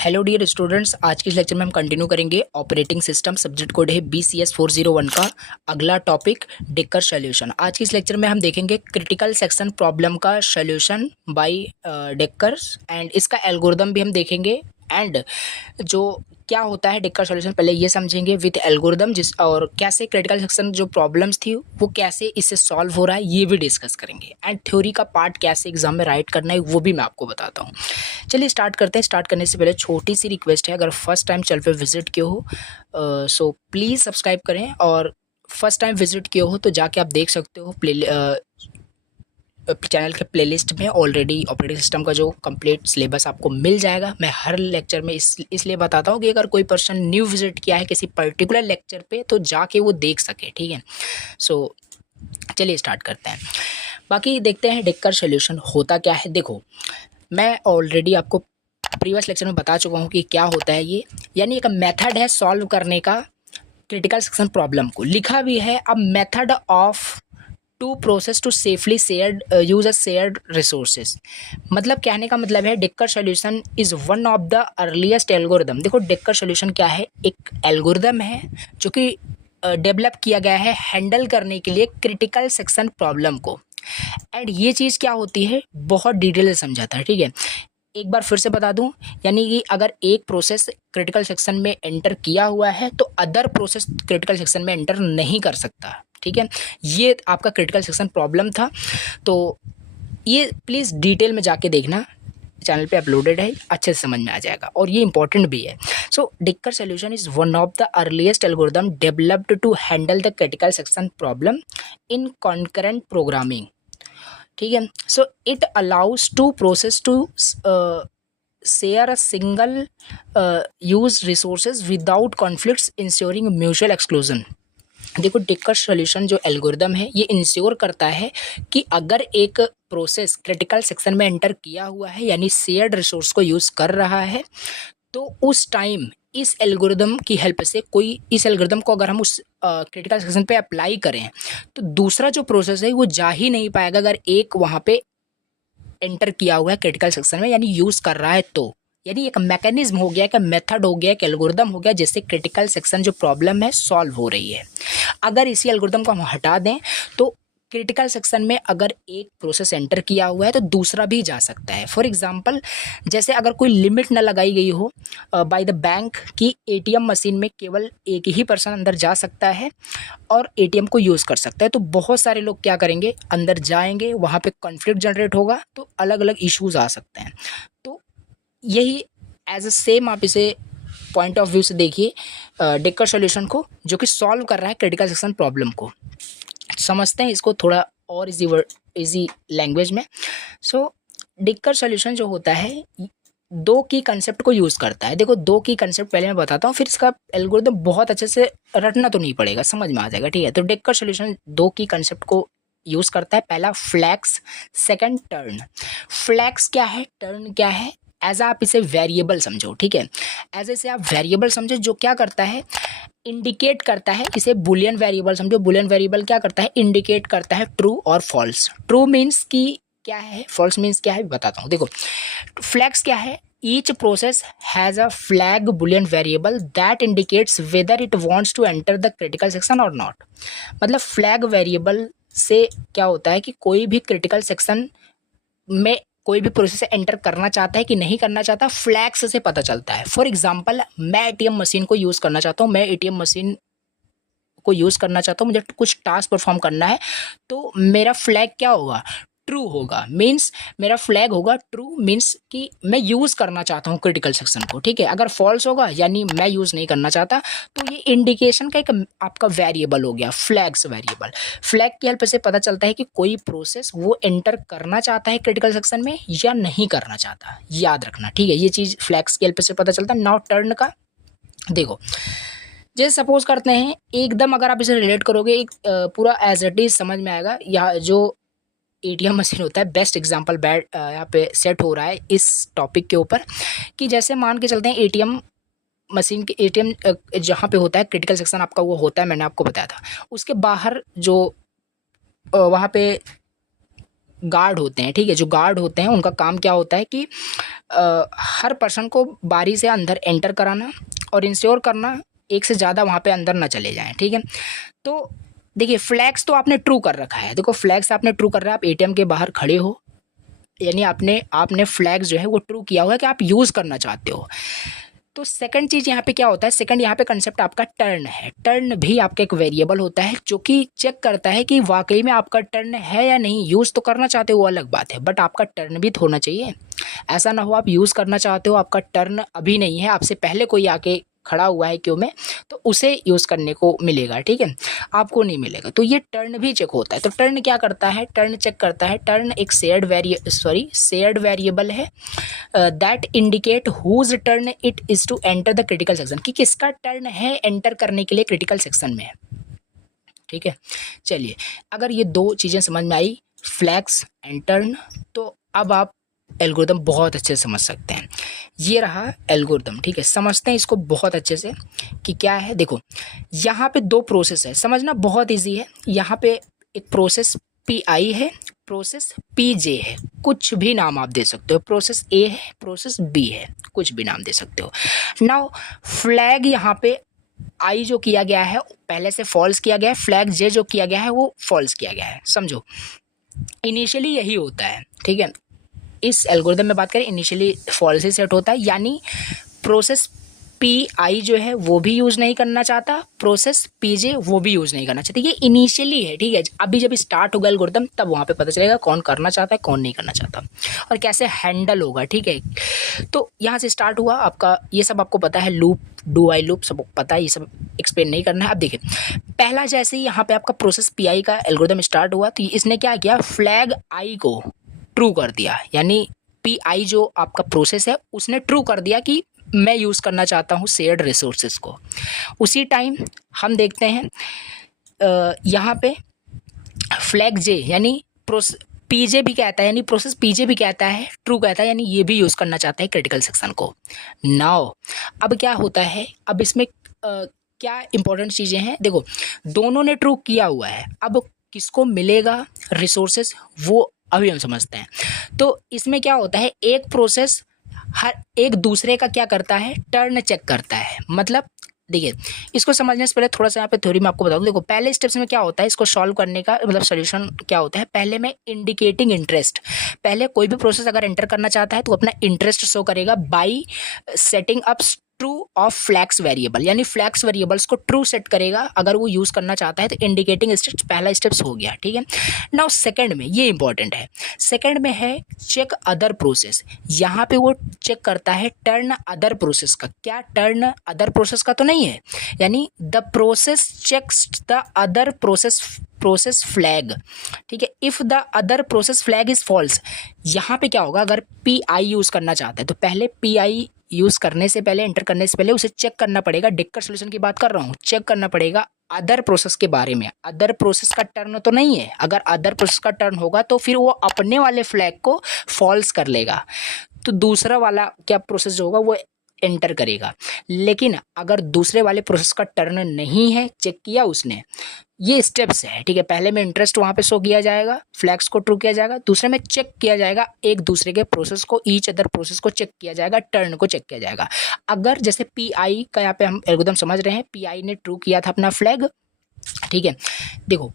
Hello dear students, आज के इस लेक्चर में हम कंटिन्यू करेंगे ऑपरेटिंग सिस्टम। सब्जेक्ट कोड है BCS 401 का। अगला टॉपिक डिकर सॉल्यूशन। आज के इस लेक्चर में हम देखेंगे क्रिटिकल सेक्शन प्रॉब्लम का सॉल्यूशन बाय डिकर्स एंड इसका एल्गोरिदम भी हम देखेंगे। एंड जो क्या होता है डिकर सॉल्यूशन पहले ये समझेंगे विद एल्गोरिदम, जिस और कैसे क्रिटिकल सेक्शन जो प्रॉब्लम्स थी वो कैसे इससे सॉल्व हो रहा है ये भी डिस्कस करेंगे। एंड थ्योरी का पार्ट कैसे एग्जाम में राइट करना है वो भी मैं आपको बताता हूँ। चलिए स्टार्ट करते हैं। स्टार्ट करने से पहले छोटी सी रिक्वेस्ट है, अगर फर्स्ट टाइम चैनल पे विजिट किए हो सो प्लीज़ सब्सक्राइब करें, और फर्स्ट टाइम विजिट किए हो तो जाके आप देख सकते हो चैनल के प्लेलिस्ट में ऑलरेडी ऑपरेटिंग सिस्टम का जो कंप्लीट सिलेबस आपको मिल जाएगा। मैं हर लेक्चर में इसलिए बताता हूँ कि अगर कोई पर्सन न्यू विजिट किया है किसी पर्टिकुलर लेक्चर पे तो जाके वो देख सके, ठीक है। सो चलिए स्टार्ट करते हैं। बाकी देखते हैं डिकर सॉल्यूशन होता क्या है। देखो, मैं ऑलरेडी आपको प्रीवियस लेक्चर में बता चुका हूँ कि क्या होता है ये, यानी एक मेथड है सॉल्व करने का क्रिटिकल सेक्शन प्रॉब्लम को। लिखा भी है a method of two process to safely shared use a shared resources. मतलब कहने का मतलब है Dekker solution is one of the earliest algorithm. देखो डिकर सॉल्यूशन क्या है, एक एल्गोरिदम है जो कि डेवलप किया गया है हैंडल करने के लिए क्रिटिकल सेक्शन प्रॉब्लम को। एंड ये चीज़ क्या होती है बहुत डिटेल से समझाता है, ठीक है। एक बार फिर से बता दूं, यानी कि अगर एक प्रोसेस क्रिटिकल सेक्शन में एंटर किया हुआ है तो अदर प्रोसेस क्रिटिकल सेक्शन में एंटर नहीं कर सकता, ठीक है। ये आपका क्रिटिकल सेक्शन प्रॉब्लम था, तो ये प्लीज़ डिटेल में जाके देखना, चैनल पे अपलोडेड है, अच्छे से समझ में आ जाएगा और ये इंपॉर्टेंट भी है। So Dekker solution is one of the earliest algorithm developed to handle the critical section problem in concurrent programming, ठीक है। So it allows two process to share a single use resources without conflicts ensuring mutual exclusion. देखो Dekker solution जो algorithm है ये ensure करता है कि अगर एक प्रोसेस क्रिटिकल सेक्शन में एंटर किया हुआ है यानी शेयर्ड रिसोर्स को यूज़ कर रहा है, तो उस टाइम इस एल्गोरिदम की हेल्प से इस एल्गोरिदम को अगर हम उस क्रिटिकल सेक्शन पे अप्लाई करें तो दूसरा जो प्रोसेस है वो जा ही नहीं पाएगा अगर एक वहाँ पे एंटर किया हुआ है क्रिटिकल सेक्शन में यानी यूज़ कर रहा है। तो यानी एक मैकेनिज्म हो गया, एक मेथड हो गया, एक एल्गोरिदम हो गया जिससे क्रिटिकल सेक्शन जो प्रॉब्लम है सॉल्व हो रही है। अगर इसी एल्गोरिदम को हम हटा दें तो क्रिटिकल सेक्शन में अगर एक प्रोसेस एंटर किया हुआ है तो दूसरा भी जा सकता है। फॉर एग्जांपल, जैसे अगर कोई लिमिट न लगाई गई हो बाय द बैंक कि ATM मशीन में केवल एक ही पर्सन अंदर जा सकता है और ATM को यूज़ कर सकता है, तो बहुत सारे लोग क्या करेंगे, अंदर जाएंगे, वहाँ पे कॉन्फ्लिक्ट जनरेट होगा, तो अलग अलग इश्यूज आ सकते हैं। तो यही एज अ सेम आप इसे पॉइंट ऑफ व्यू से देखिए डिकर सॉल्यूशन को, जो कि सॉल्व कर रहा है क्रिटिकल सेक्शन प्रॉब्लम को। समझते हैं इसको थोड़ा और इजी लैंग्वेज में। सो डिकर सॉल्यूशन जो होता है दो की कंसेप्ट को यूज़ करता है। देखो दो की कंसेप्ट पहले मैं बताता हूँ, फिर इसका एल्गोरिदम बहुत अच्छे से रटना तो नहीं पड़ेगा, समझ में आ जाएगा, ठीक है। तो डिकर सॉल्यूशन दो की कंसेप्ट को यूज़ करता है। पहला फ्लैक्स, सेकंड टर्न। फ्लैक्स क्या है, टर्न क्या है, एज आप इसे वेरिएबल समझो, ठीक है। एज इसे आप वेरिएबल समझो जो क्या करता है, इंडिकेट करता है। इसे बुलियन वेरिएबल समझो। बुलियन वेरिएबल क्या करता है, इंडिकेट करता है ट्रू और फॉल्स। ट्रू मीन्स कि क्या है, फॉल्स मीन्स क्या है बताता हूँ। देखो फ्लैग्स क्या है, each process has a flag boolean variable that indicates whether it wants to enter the critical section और नॉट। मतलब फ्लैग वेरिएबल से क्या होता है कि कोई भी क्रिटिकल सेक्शन में कोई भी प्रोसेस एंटर करना चाहता है कि नहीं करना चाहता, फ्लैग्स से पता चलता है। फॉर एग्जांपल, मैं ATM मशीन को यूज़ करना चाहता हूँ, मैं ATM मशीन को यूज़ करना चाहता हूँ, मुझे कुछ टास्क परफॉर्म करना है, तो मेरा फ्लैग क्या होगा, ट्रू होगा। मीन्स मेरा फ्लैग होगा ट्रू, मीन्स कि मैं यूज़ करना चाहता हूँ क्रिटिकल सेक्शन को, ठीक है। अगर फॉल्स होगा यानी मैं यूज़ नहीं करना चाहता, तो ये इंडिकेशन का एक आपका वेरिएबल हो गया, फ्लैग्स वेरिएबल। फ्लैग की हेल्प से पता चलता है कि कोई प्रोसेस वो एंटर करना चाहता है क्रिटिकल सेक्शन में या नहीं करना चाहता, याद रखना, ठीक है। ये चीज़ फ्लैग्स की हेल्प से पता चलता है। नाउ टर्न का देखो, जैसे सपोज करते हैं, एकदम अगर आप इसे रिलेट करोगे एक पूरा एज इट इज समझ में आएगा। यहाँ जो ATM मशीन होता है, बेस्ट एग्जांपल यहाँ पे सेट हो रहा है इस टॉपिक के ऊपर, कि जैसे मान के चलते हैं ATM मशीन के ATM जहाँ पे होता है क्रिटिकल सेक्शन आपका वो होता है, मैंने आपको बताया था। उसके बाहर जो वहाँ पे गार्ड होते हैं, ठीक है। जो गार्ड होते हैं उनका काम क्या होता है कि हर पर्सन को बारी से अंदर एंटर कराना और इंश्योर करना एक से ज़्यादा वहाँ पे अंदर ना चले जाएं, ठीक है। तो देखिए फ्लैग्स तो आपने ट्रू कर रखा है, देखो फ्लैग्स आपने ट्रू कर रहा है, आप एटीएम के बाहर खड़े हो, यानी आपने फ्लैग्स जो है वो ट्रू किया हुआ है कि आप यूज़ करना चाहते हो। तो सेकंड चीज़ यहाँ पे क्या होता है, सेकंड यहाँ पे कंसेप्ट आपका टर्न है। टर्न भी आपका एक वेरिएबल होता है जो कि चेक करता है कि वाकई में आपका टर्न है या नहीं। यूज़ तो करना चाहते हो वो अलग बात है, बट आपका टर्न भी तो होना चाहिए। ऐसा ना हो आप यूज़ करना चाहते हो, आपका टर्न अभी नहीं है, आपसे पहले कोई आके खड़ा हुआ है क्यों में, तो उसे यूज़ करने को मिलेगा, ठीक है, आपको नहीं मिलेगा। तो ये टर्न भी चेक होता है। तो टर्न क्या करता है, टर्न चेक करता है। टर्न एक शेयर्ड वेरिएबल है that indicate whose turn it is to enter the critical section, कि किसका टर्न है एंटर करने के लिए क्रिटिकल सेक्शन में, ठीक है। चलिए, अगर ये दो चीज़ें समझ में आई, फ्लैग्स एंड टर्न, तो अब आप एल्गोरिदम बहुत अच्छे से समझ सकते हैं। ये रहा एल्गोरिदम, ठीक है। समझते हैं इसको बहुत अच्छे से कि क्या है। देखो यहाँ पे दो प्रोसेस है, समझना बहुत इजी है। यहाँ पे एक प्रोसेस PI है, प्रोसेस PJ है, कुछ भी नाम आप दे सकते हो। प्रोसेस A है, प्रोसेस B है, कुछ भी नाम दे सकते हो। नाउ फ्लैग यहाँ पे I जो किया गया है पहले से फॉल्स किया गया है, फ्लैग J जो किया गया है वो फॉल्स किया गया है। समझो इनिशियली यही होता है, ठीक है। इस एल्गोरिदम में बात करें, इनिशियली फॉल्स ही सेट होता है, यानी प्रोसेस PI जो है वो भी यूज़ नहीं करना चाहता, प्रोसेस PJ वो भी यूज़ नहीं करना चाहता। ये इनिशियली है, ठीक है। अभी जब स्टार्ट होगा एल्गोरिदम तब वहाँ पे पता चलेगा कौन करना चाहता है कौन नहीं करना चाहता और कैसे हैंडल होगा, ठीक है। तो यहाँ से स्टार्ट हुआ आपका, ये सब आपको पता है, लूप, डू वाइल लूप सब पता है, ये सब एक्सप्लेन नहीं करना है। अब देखिए पहला जैसे ही यहाँ पे आपका प्रोसेस PI का एल्गोरिदम स्टार्ट हुआ तो इसने क्या किया, फ्लैग I को ट्रू कर दिया, यानी PI जो आपका प्रोसेस है उसने ट्रू कर दिया कि मैं यूज़ करना चाहता हूँ शेयर्ड रिसोर्सेज को। उसी टाइम हम देखते हैं यहाँ पे फ्लैग J यानी PJ भी कहता है, यानी प्रोसेस PJ भी कहता है, ट्रू कहता है, यानी ये भी यूज़ करना चाहता है क्रिटिकल सेक्शन को। नाउ अब क्या होता है, अब इसमें क्या इंपॉर्टेंट चीज़ें हैं, देखो दोनों ने ट्रू किया हुआ है, अब किसको मिलेगा रिसोर्सेज वो अभी हम समझते हैं। तो इसमें क्या होता है, एक प्रोसेस हर एक दूसरे का क्या करता है, टर्न चेक करता है। मतलब देखिए इसको समझने से पहले थोड़ा सा यहाँ पे थ्योरी में आपको बता दूं। देखो पहले स्टेप्स में क्या होता है, इसको सॉल्व करने का मतलब सोल्यूशन क्या होता है, पहले में इंडिकेटिंग इंटरेस्ट। पहले कोई भी प्रोसेस अगर एंटर करना चाहता है तो अपना इंटरेस्ट शो करेगा by setting up true of flags variable, यानी फ्लैग्स वेरिएबल्स को ट्रू सेट करेगा अगर वो यूज़ करना चाहता है। तो इंडिकेटिंग स्टेप्स पहला स्टेप्स हो गया, ठीक है। नाउ सेकंड में, ये इंपॉर्टेंट है, सेकंड में है चेक अदर प्रोसेस। यहाँ पे वो चेक करता है टर्न अदर प्रोसेस का। क्या टर्न अदर प्रोसेस का तो नहीं है, यानी the process checks the other process flag, ठीक है। If the other process flag is false, यहाँ पे क्या होगा, अगर PI यूज़ करना चाहता है तो पहले PI यूज़ करने से पहले, एंटर करने से पहले उसे चेक करना पड़ेगा। डिक्कर सोल्यूशन की बात कर रहा हूँ, चेक करना पड़ेगा अदर प्रोसेस के बारे में। अदर प्रोसेस का टर्न तो नहीं है, अगर अदर प्रोसेस का टर्न होगा तो फिर वो अपने वाले फ्लैग को फॉल्स कर लेगा, तो दूसरा वाला क्या प्रोसेस जो होगा वो एंटर करेगा। लेकिन अगर दूसरे वाले प्रोसेस का टर्न नहीं है, चेक किया उसने, ये स्टेप्स है, ठीक है। पहले में इंटरेस्ट वहाँ पे शो किया जाएगा, फ्लैग्स को ट्रू किया जाएगा, दूसरे में चेक किया जाएगा एक दूसरे के प्रोसेस को, ईच अदर प्रोसेस को चेक किया जाएगा, टर्न को चेक किया जाएगा। अगर जैसे PI का यहाँ पे हम एल्गोरिथम समझ रहे हैं, PI ने ट्रू किया था अपना फ्लैग, ठीक है। देखो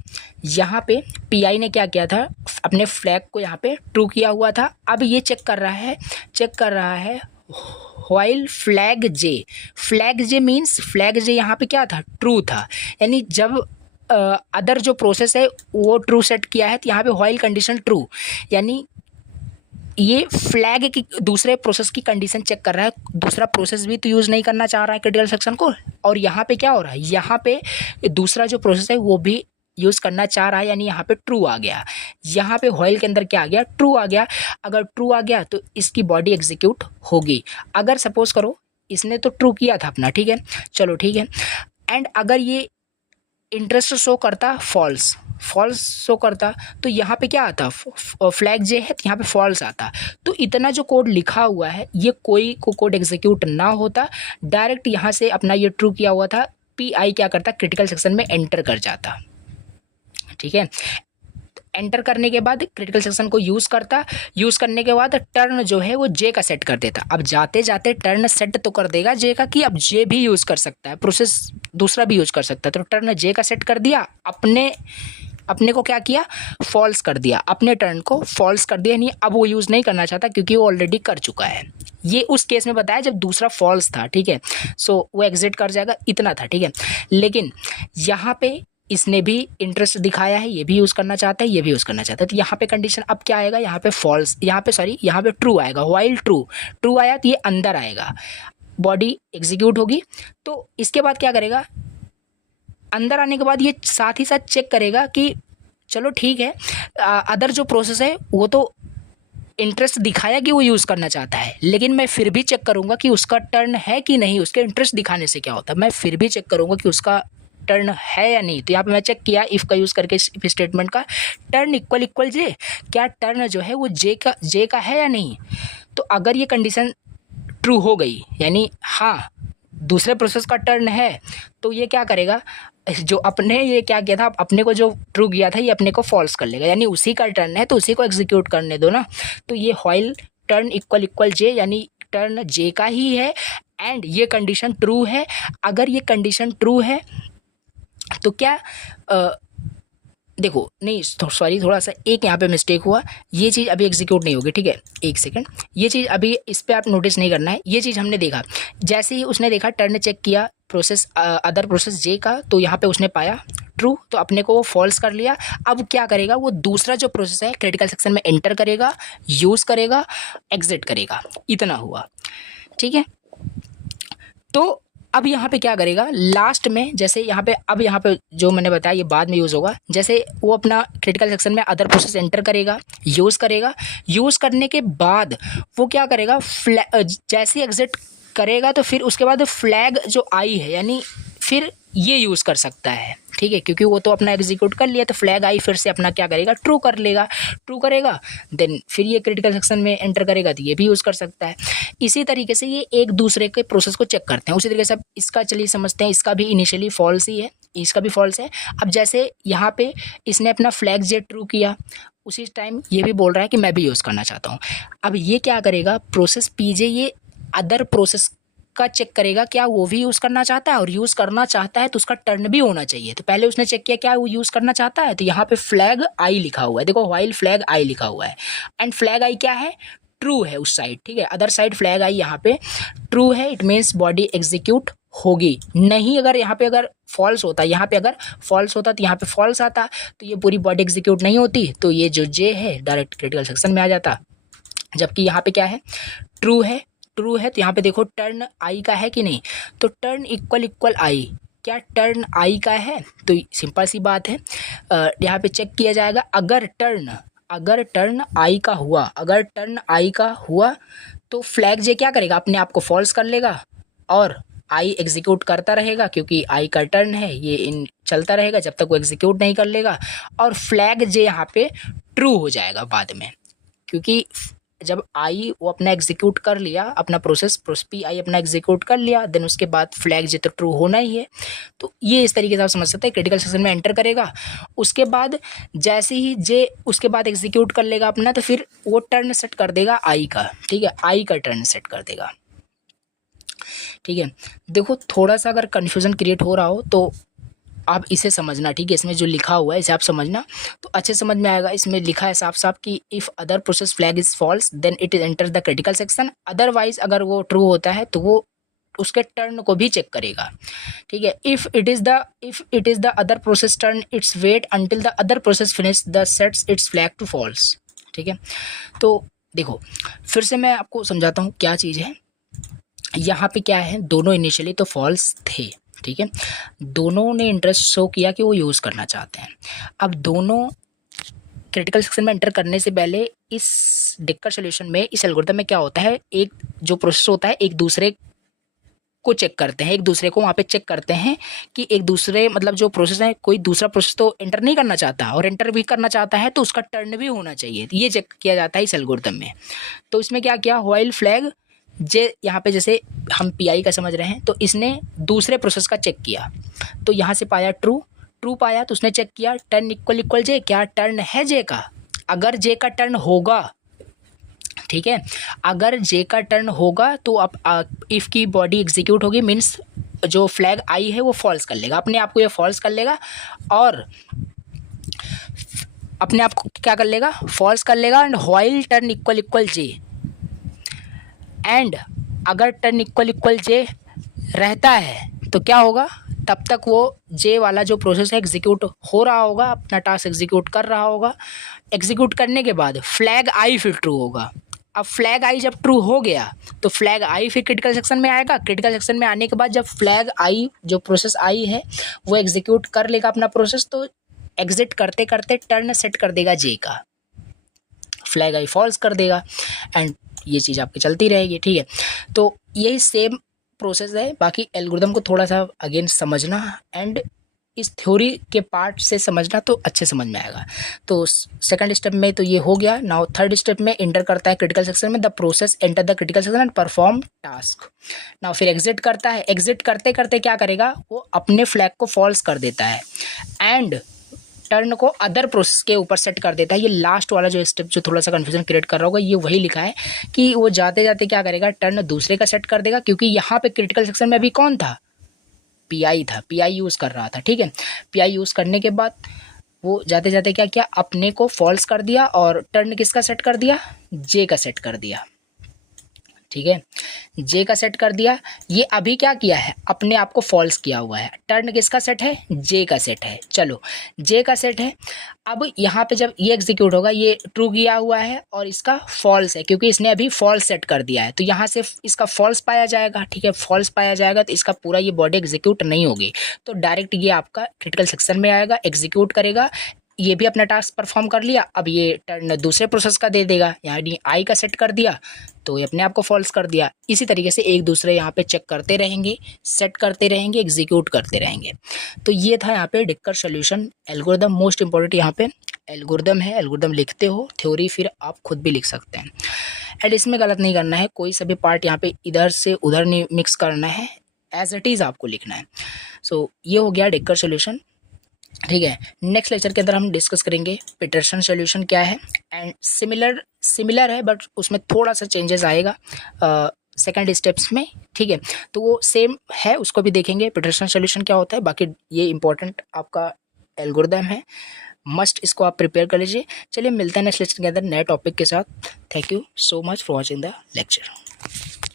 यहाँ पे PI ने क्या किया था, अपने फ्लैग को यहाँ पे ट्रू किया हुआ था। अब ये चेक कर रहा है while flag J means flag J यहाँ पे क्या था, ट्रू था, यानी जब अदर जो प्रोसेस है वो ट्रू सेट किया है तो यहाँ पे व्हाइल कंडीशन ट्रू, यानी ये फ्लैग की दूसरे प्रोसेस की कंडीशन चेक कर रहा है। दूसरा प्रोसेस भी तो यूज़ नहीं करना चाह रहा है क्रिटिकल सेक्शन को, और यहाँ पे क्या हो रहा है, यहाँ पे दूसरा जो प्रोसेस है वो भी यूज़ करना चाह रहा है, यानी यहाँ पे ट्रू आ गया। यहाँ पे व्हाइल के अंदर क्या आ गया, ट्रू आ गया। अगर ट्रू आ गया तो इसकी बॉडी एग्जीक्यूट होगी। अगर सपोज करो इसने तो ट्रू किया था अपना, ठीक है, चलो ठीक है, एंड अगर ये इंटरेस्ट शो करता फॉल्स शो करता तो यहाँ पे क्या आता, फ्लैग J है तो यहाँ पे फॉल्स आता। तो इतना जो कोड लिखा हुआ है ये कोई को कोड एग्जीक्यूट ना होता, डायरेक्ट यहाँ से अपना ये ट्रू किया हुआ था PI क्या करता, क्रिटिकल सेक्शन में एंटर कर जाता, ठीक है। एंटर करने के बाद क्रिटिकल सेक्शन को यूज़ करने के बाद टर्न जो है वो जे का सेट कर देता। अब जाते जाते टर्न सेट तो कर देगा जे का कि अब जे भी यूज़ कर सकता है, प्रोसेस दूसरा भी यूज़ कर सकता है। तो टर्न जे का सेट कर दिया, अपने को क्या किया, फॉल्स कर दिया, अपने टर्न को फॉल्स कर दिया, नहीं अब वो यूज़ नहीं करना चाहता क्योंकि वो ऑलरेडी कर चुका है। ये उस केस में बताया जब दूसरा फॉल्स था, ठीक है। सो वो एग्जिट कर जाएगा, इतना था, ठीक है। लेकिन यहाँ पे इसने भी इंटरेस्ट दिखाया है, ये भी यूज़ करना चाहता है, ये भी यूज़ करना चाहता है। तो यहाँ पे कंडीशन अब क्या आएगा, यहाँ पे फॉल्स, यहाँ पे ट्रू आएगा। व्हाइल ट्रू आया तो ये अंदर आएगा, बॉडी एग्जीक्यूट होगी। तो इसके बाद क्या करेगा, अंदर आने के बाद ये साथ ही साथ चेक करेगा कि चलो ठीक है, अदर जो प्रोसेस है वो तो इंटरेस्ट दिखाया कि वो यूज़ करना चाहता है, लेकिन मैं फिर भी चेक करूँगा कि उसका टर्न है कि नहीं। उसके इंटरेस्ट दिखाने से क्या होता है, मैं फिर भी चेक करूँगा कि उसका टर्न है या नहीं। तो यहाँ पे मैं चेक किया इफ़ का यूज़ करके, इफ स्टेटमेंट का, टर्न इक्वल जे, क्या टर्न जो है वो जे का है या नहीं। तो अगर ये कंडीशन ट्रू हो गई, यानी हाँ दूसरे प्रोसेस का टर्न है, तो ये क्या करेगा, जो अपने ये क्या किया था, अपने को जो ट्रू किया था ये अपने को फॉल्स कर लेगा, यानी उसी का टर्न है तो उसी को एग्जीक्यूट करने दो ना। तो ये व्हाइल टर्न इक्वल जे, यानी टर्न जे का ही है एंड ये कंडीशन ट्रू है। अगर ये कंडीशन ट्रू है तो क्या देखो नहीं सॉरी, थोड़ा सा एक यहाँ पे मिस्टेक हुआ, ये चीज़ अभी एग्जीक्यूट नहीं होगी, ठीक है, एक सेकंड। ये चीज़ अभी इस पे आप नोटिस नहीं करना है। ये चीज़ हमने देखा, जैसे ही उसने देखा टर्न चेक किया प्रोसेस अदर प्रोसेस जे का, तो यहाँ पे उसने पाया ट्रू, तो अपने को वो फॉल्स कर लिया। अब क्या करेगा, वो दूसरा जो प्रोसेस है क्रिटिकल सेक्शन में एंटर करेगा, यूज़ करेगा, एग्जिट करेगा, इतना हुआ, ठीक है। तो अब यहाँ पे क्या करेगा, लास्ट में जैसे यहाँ पे जो मैंने बताया ये बाद में यूज़ होगा। जैसे वो अपना क्रिटिकल सेक्शन में अदर प्रोसेस एंटर करेगा, यूज़ करने के बाद वो क्या करेगा, जैसे एग्जिट करेगा तो फिर उसके बाद फ्लैग जो आई है, यानी फिर ये यूज़ कर सकता है, ठीक है, क्योंकि वो तो अपना एग्जीक्यूट कर लिया, तो फ्लैग आई फिर से अपना क्या करेगा, ट्रू करेगा, देन फिर ये क्रिटिकल सेक्शन में एंटर करेगा तो ये भी यूज़ कर सकता है। इसी तरीके से ये एक दूसरे के प्रोसेस को चेक करते हैं। उसी तरीके से अब इसका चलिए समझते हैं, इसका भी इनिशियली फॉल्स ही है, इसका भी फॉल्स है। अब जैसे यहाँ पे इसने अपना फ्लैग जे ट्रू किया, उसी टाइम ये भी बोल रहा है कि मैं भी यूज़ करना चाहता हूँ। अब ये क्या करेगा, प्रोसेस पीजे ये अदर प्रोसेस का चेक करेगा क्या वो भी यूज़ करना चाहता है, और यूज़ करना चाहता है तो उसका टर्न भी होना चाहिए। तो पहले उसने चेक किया क्या वो यूज़ करना चाहता है, तो यहाँ पे फ्लैग आई लिखा हुआ है, देखो व्हाइल फ्लैग आई लिखा हुआ है, एंड फ्लैग आई क्या है, ट्रू है उस साइड, ठीक है। अदर साइड फ्लैग आई यहाँ पे ट्रू है, इट मीन्स बॉडी एग्जीक्यूट होगी। नहीं अगर यहाँ पे अगर फॉल्स होता, यहाँ पे अगर फॉल्स होता तो यहाँ पे फॉल्स आता, तो ये पूरी बॉडी एग्जीक्यूट नहीं होती, तो ये जो जे है डायरेक्ट क्रिटिकल सेक्शन में आ जाता। जबकि यहाँ पे क्या है, ट्रू है, तो यहाँ पे देखो टर्न आई का है कि नहीं, तो टर्न इक्वल आई, क्या टर्न आई का है, तो सिंपल सी बात है, यहाँ पे चेक किया जाएगा। अगर टर्न आई का हुआ, तो फ्लैग जे क्या करेगा, अपने आप को फॉल्स कर लेगा और आई एग्जीक्यूट करता रहेगा, क्योंकि आई का टर्न है, ये चलता रहेगा जब तक वो एग्जीक्यूट नहीं कर लेगा, और फ्लैग जे यहाँ पे ट्रू हो जाएगा बाद में, क्योंकि जब आई वो अपना एग्जीक्यूट कर लिया, अपना प्रोसेस पी आई अपना एग्जीक्यूट कर लिया, देन उसके बाद फ्लैग जे तो ट्रू होना ही है। तो ये इस तरीके से आप समझ सकते हैं, क्रिटिकल सेक्शन में एंटर करेगा, उसके बाद जैसे ही जे उसके बाद एग्जीक्यूट कर लेगा अपना, तो फिर वो टर्न सेट कर देगा आई का, ठीक है, आई का टर्न सेट कर देगा, ठीक है। देखो थोड़ा सा अगर कन्फ्यूज़न क्रिएट हो रहा हो तो आप इसे समझना, ठीक है, इसमें जो लिखा हुआ है इसे आप समझना तो अच्छे समझ में आएगा। इसमें लिखा है साफ साफ कि if other process flag is false then it is enter the critical section, otherwise अगर वो ट्रू होता है तो वो उसके टर्न को भी चेक करेगा, ठीक है। If it is the other process turn it's wait until the other process finish the sets its flag to false, ठीक है। तो देखो फिर से मैं आपको समझाता हूँ क्या चीज़ है। यहाँ पे क्या है, दोनों इनिशियली तो फॉल्स थे, ठीक है, दोनों ने इंटरेस्ट शो किया कि वो यूज़ करना चाहते हैं। अब दोनों क्रिटिकल सेक्शन में एंटर करने से पहले इस डिक्कर सॉल्यूशन में, इस एल्गोरिथम में क्या होता है, एक जो प्रोसेस होता है एक दूसरे को चेक करते हैं, एक दूसरे को वहाँ पे चेक करते हैं कि एक दूसरे मतलब जो प्रोसेस है, कोई दूसरा प्रोसेस तो एंटर नहीं करना चाहता और एंटर भी करना चाहता है तो उसका टर्न भी होना चाहिए, ये चेक किया जाता है इस एल्गोरिथम में। तो इसमें क्या किया, व्हाइल फ्लैग जे, यहाँ पे जैसे हम पी आई का समझ रहे हैं, तो इसने दूसरे प्रोसेस का चेक किया, तो यहाँ से पाया ट्रू, ट्रू पाया तो उसने चेक किया टर्न इक्वल इक्वल जे, क्या टर्न है जे का। अगर जे का टर्न होगा, ठीक है, अगर जे का टर्न होगा तो अब इफ़ की बॉडी एग्जीक्यूट होगी, मीन्स जो फ्लैग आई है वो फॉल्स कर लेगा, अपने आप को ये फॉल्स कर लेगा और अपने आप को क्या कर लेगा, फॉल्स कर लेगा। And while turn equal equal J, and अगर टर्न इक्वल इक्वल जे रहता है तो क्या होगा, तब तक वो जे वाला जो प्रोसेस है एग्जीक्यूट हो रहा होगा, अपना टास्क एग्जीक्यूट कर रहा होगा। एग्जीक्यूट करने के बाद फ्लैग आई फिर ट्रू होगा। अब फ्लैग आई जब ट्रू हो गया तो फ्लैग आई फिर क्रिटिकल सेक्शन में आएगा। क्रिटिकल सेक्शन में आने के बाद जब फ्लैग आई, जो प्रोसेस आई है वो एग्जीक्यूट कर लेगा अपना प्रोसेस, तो एग्जिट करते करते टर्न सेट कर देगा जे का, फ्लैग आई फॉल्स कर देगा एंड ये चीज़ आपकी चलती रहेगी, ठीक है। तो यही सेम प्रोसेस है, बाकी एल्गोरिदम को थोड़ा सा अगेन समझना एंड इस थ्योरी के पार्ट से समझना तो अच्छे समझ में आएगा। तो सेकंड स्टेप में तो ये हो गया। नाउ थर्ड स्टेप में एंटर करता है क्रिटिकल सेक्शन में, the process enter the critical section and perform task. Now फिर एग्जिट करता है, एग्जिट करते करते क्या करेगा, वो अपने फ्लैग को फॉल्स कर देता है एंड टर्न को अदर प्रोसेस के ऊपर सेट कर देता है। ये लास्ट वाला जो स्टेप जो थोड़ा सा कन्फ्यूजन क्रिएट कर रहा होगा, ये वही लिखा है कि वो जाते जाते क्या करेगा, टर्न दूसरे का सेट कर देगा, क्योंकि यहाँ पे क्रिटिकल सेक्शन में अभी कौन था, पीआई था, पीआई यूज़ कर रहा था, ठीक है। पीआई यूज़ करने के बाद वो जाते जाते क्या किया, अपने को फॉल्स कर दिया और टर्न किसका सेट कर दिया, जे का सेट कर दिया, ठीक है, जे का सेट कर दिया। ये अभी क्या किया है, अपने आप को फॉल्स किया हुआ है। टर्न किसका सेट है, जे का सेट है, चलो जे का सेट है। अब यहाँ पे जब ये एग्जीक्यूट होगा, ये ट्रू किया हुआ है और इसका फॉल्स है, क्योंकि इसने अभी फॉल्स सेट कर दिया है, तो यहाँ से इसका फॉल्स पाया जाएगा, ठीक है। फॉल्स पाया जाएगा तो इसका पूरा ये बॉडी एग्जीक्यूट नहीं होगी, तो डायरेक्ट ये आपका क्रिटिकल सेक्शन में आएगा, एग्जीक्यूट करेगा, ये भी अपना टास्क परफॉर्म कर लिया। अब ये टर्न दूसरे प्रोसेस का दे देगा, यानी आई का सेट कर दिया तो ये अपने आप को फॉल्स कर दिया। इसी तरीके से एक दूसरे यहाँ पे चेक करते रहेंगे, सेट करते रहेंगे, एग्जीक्यूट करते रहेंगे। तो ये था यहाँ पे decker solution algorithm. Most important यहाँ पे एल्गोरिदम है, एल्गोरिदम लिखते हो, थ्योरी फिर आप खुद भी लिख सकते हैं। एंड इसमें गलत नहीं करना है, कोई सा भी पार्ट यहाँ पे इधर से उधर नहीं मिक्स करना है, एज इट इज़ आपको लिखना है। सो ये हो गया डिक्कर सॉल्यूशन, ठीक है। नेक्स्ट लेक्चर के अंदर हम डिस्कस करेंगे पीटरसन सॉल्यूशन क्या है, एंड सिमिलर है बट उसमें थोड़ा सा चेंजेस आएगा सेकंड स्टेप्स में, ठीक है। तो वो सेम है, उसको भी देखेंगे पीटरसन सॉल्यूशन क्या होता है। बाकी ये इंपॉर्टेंट आपका एल्गोरिदम है, मस्ट इसको आप प्रिपेयर कर लीजिए। चलिए मिलते हैं नेक्स्ट लेक्चर के अंदर नए टॉपिक के साथ। Thank you so much for watching the lecture.